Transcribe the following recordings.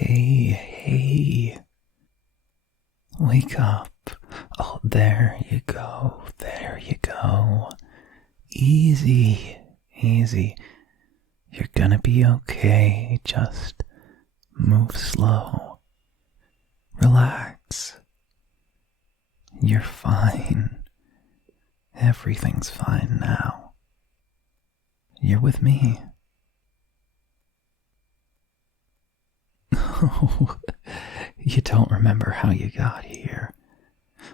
Hey. Wake up. Oh, there you go. Easy. You're gonna be okay. Just move slow. Relax. You're fine. Everything's fine now. You're with me. Oh, you don't remember how you got here.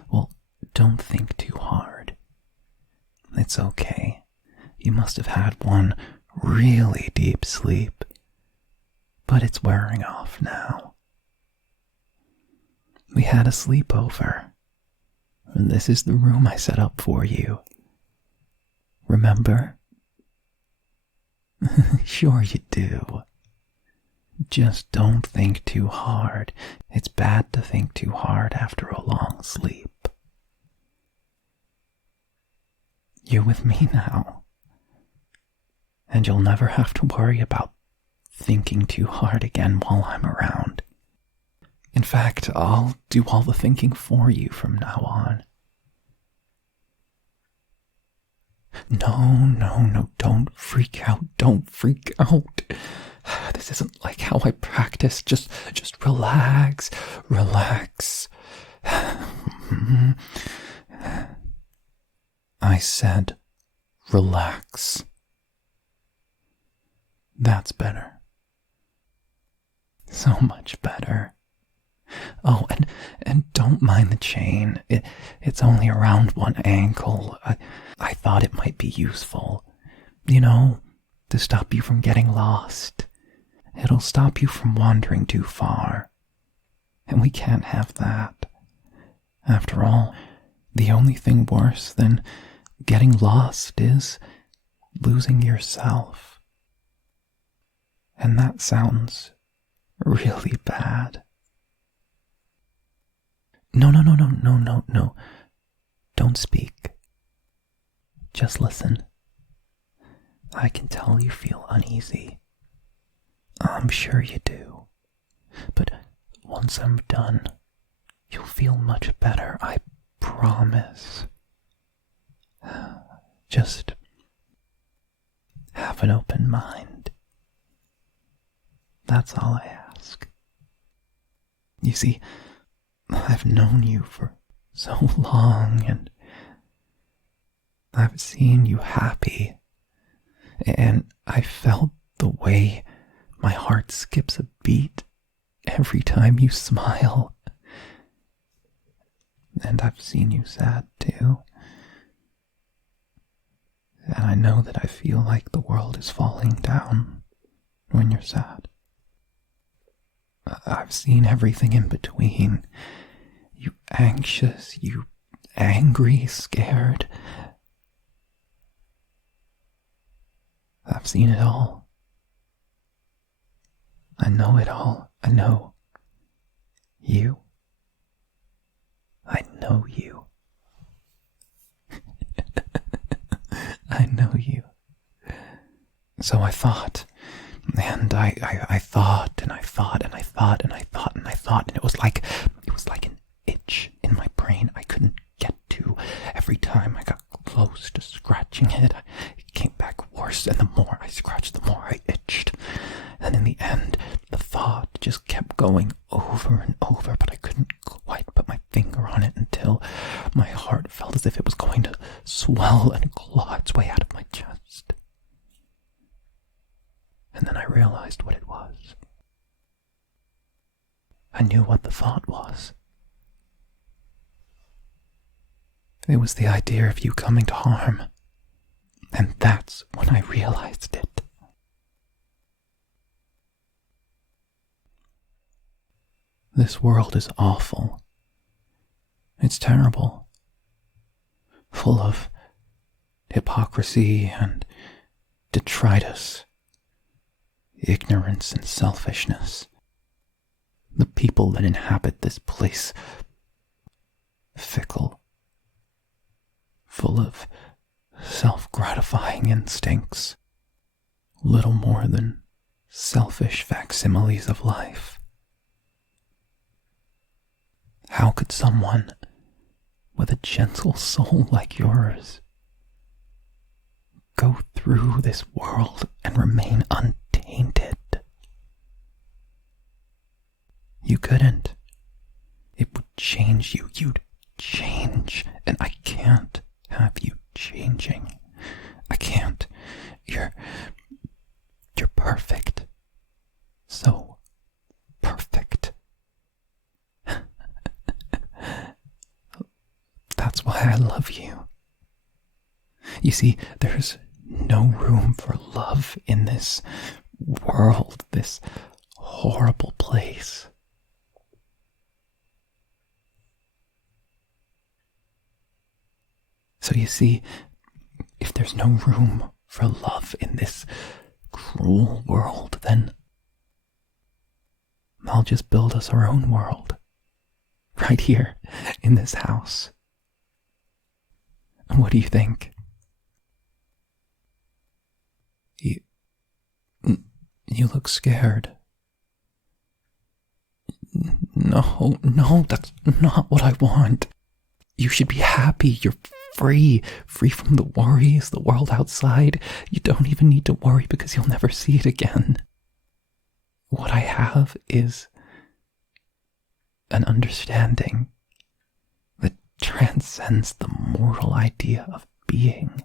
Well, don't think too hard. It's okay. You must have had one really deep sleep, but it's wearing off now. We had a sleepover. This is the room I set up for you. Remember? Sure you do. Just don't think too hard. It's bad to think too hard after a long sleep. You're with me now. And you'll never have to worry about thinking too hard again while I'm around. In fact, I'll do all the thinking for you from now on. No, don't freak out. This isn't like how I practice. Just relax. I said relax. That's better. So much better. Oh, and don't mind the chain. It's only around one ankle. I thought it might be useful. To stop you from getting lost. It'll stop you from wandering too far. And we can't have that. After all, the only thing worse than getting lost is losing yourself. And that sounds really bad. No. Don't speak. Just listen. I can tell you feel uneasy. I'm sure you do. But once I'm done, you'll feel much better, I promise. Just have an open mind. That's all I ask. You see, I've known you for so long, and I've seen you happy, and I felt the way my heart skips a beat every time you smile. And I've seen you sad too. And I know that I feel like the world is falling down when you're sad. I've seen everything in between. You anxious, you angry, scared. I've seen it all. I know it all. I know you. I know you. I know you. So I thought, and I thought, and I thought, and I thought, and I thought, and I thought, and it was like an itch in my brain I couldn't get to. Every time I got close to scratching it, it came back worse, and the more I scratched, the more I itched. And in the end, the thought just kept going over and over, but I couldn't quite put my finger on it until my heart felt as if it was going to swell and claw its way out of my chest. And then I realized what it was. I knew what the thought was. It was the idea of you coming to harm. And that's when I realized it. This world is awful. It's terrible. Full of hypocrisy and detritus, ignorance and selfishness. The people that inhabit this place, fickle, full of self-gratifying instincts, little more than selfish facsimiles of life. How could someone with a gentle soul like yours go through this world and remain untainted? You couldn't. It would change you. You'd change. And I can't have you changing. I can't. You're perfect. So perfect. That's why I love you. You see, there's no room for love in this world, this horrible place. So you see, if there's no room for love in this cruel world, then I'll just build us our own world. Right here, in this house. What do you think? You look scared. No, that's not what I want. You should be happy. You're free from the worries, the world outside. You don't even need to worry because you'll never see it again. What I have is an understanding that transcends the mortal idea of being.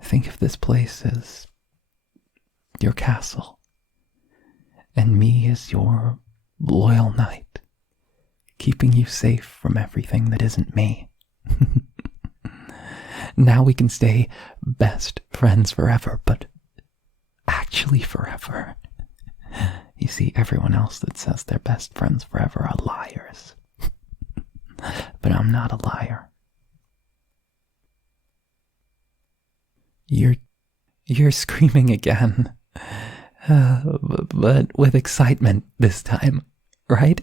Think of this place as your castle, and me as your loyal knight, keeping you safe from everything that isn't me. Now we can stay best friends forever, but actually forever. You see, everyone else that says they're best friends forever are liars. But I'm not a liar. You're screaming again. But with excitement this time, right?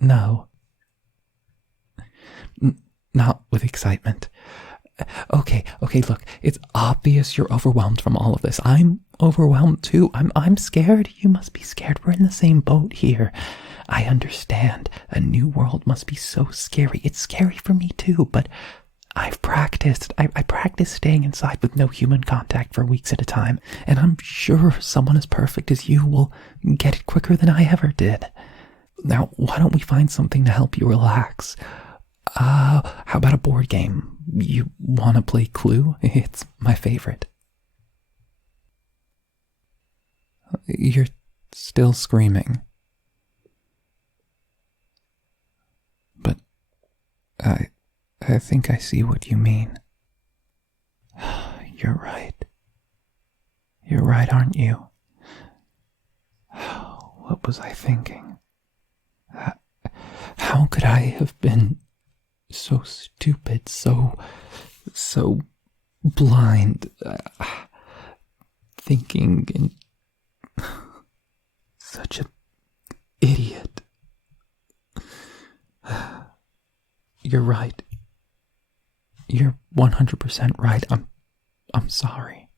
No. Not with excitement. Okay, look, it's obvious you're overwhelmed from all of this. I'm overwhelmed too. I'm scared. You must be scared. We're in the same boat here. I understand. A new world must be so scary. It's scary for me too, but I've practiced. I practiced staying inside with no human contact for weeks at a time, and I'm sure someone as perfect as you will get it quicker than I ever did. Now, why don't we find something to help you relax? How about a board game? You want to play Clue? It's my favorite. You're still screaming. But I think I see what you mean. You're right. You're right, aren't you? What was I thinking? How could I have been so stupid, so blind, thinking and such an idiot? You're right. You're 100% right. I'm sorry.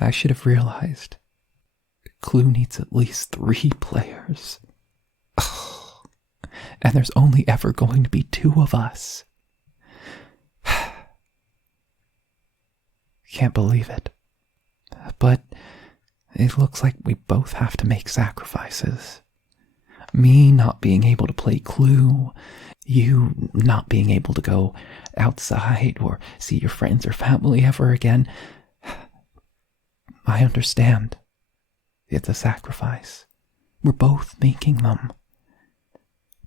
I should have realized Clue needs at least 3 players. And there's only ever going to be 2 of us. Can't believe it. But it looks like we both have to make sacrifices. Me not being able to play Clue, you not being able to go outside or see your friends or family ever again. I understand. It's a sacrifice. We're both making them.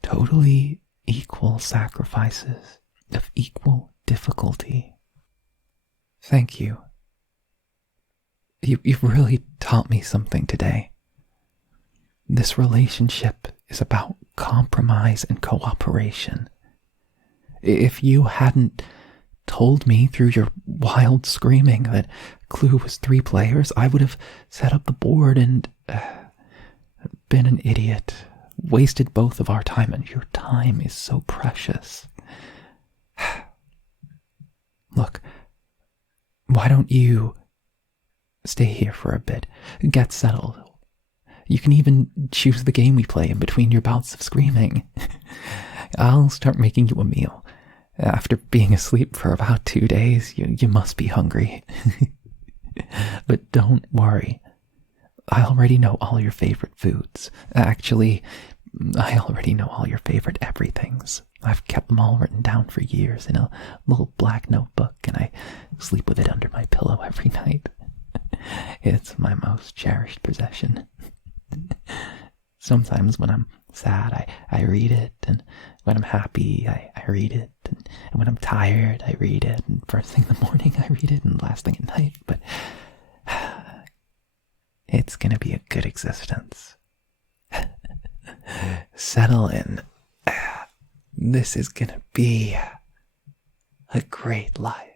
Totally equal sacrifices of equal difficulty. Thank you. You've really taught me something today. This relationship is about compromise and cooperation. If you hadn't told me through your wild screaming that Clue was 3 players, I would have set up the board and been an idiot. Wasted both of our time, and your time is so precious. Look, why don't you Stay here for a bit. Get settled. You can even choose the game we play in between your bouts of screaming. I'll start making you a meal. After being asleep for about 2 days, you must be hungry. But don't worry. I already know all your favorite foods. Actually, I already know all your favorite everythings. I've kept them all written down for years in a little black notebook, and I sleep with it under my pillow every night. It's my most cherished possession. Sometimes when I'm sad, I read it, and when I'm happy, I read it, and when I'm tired, I read it, and first thing in the morning, I read it, and last thing at night, but it's gonna be a good existence. Settle in. This is gonna be a great life.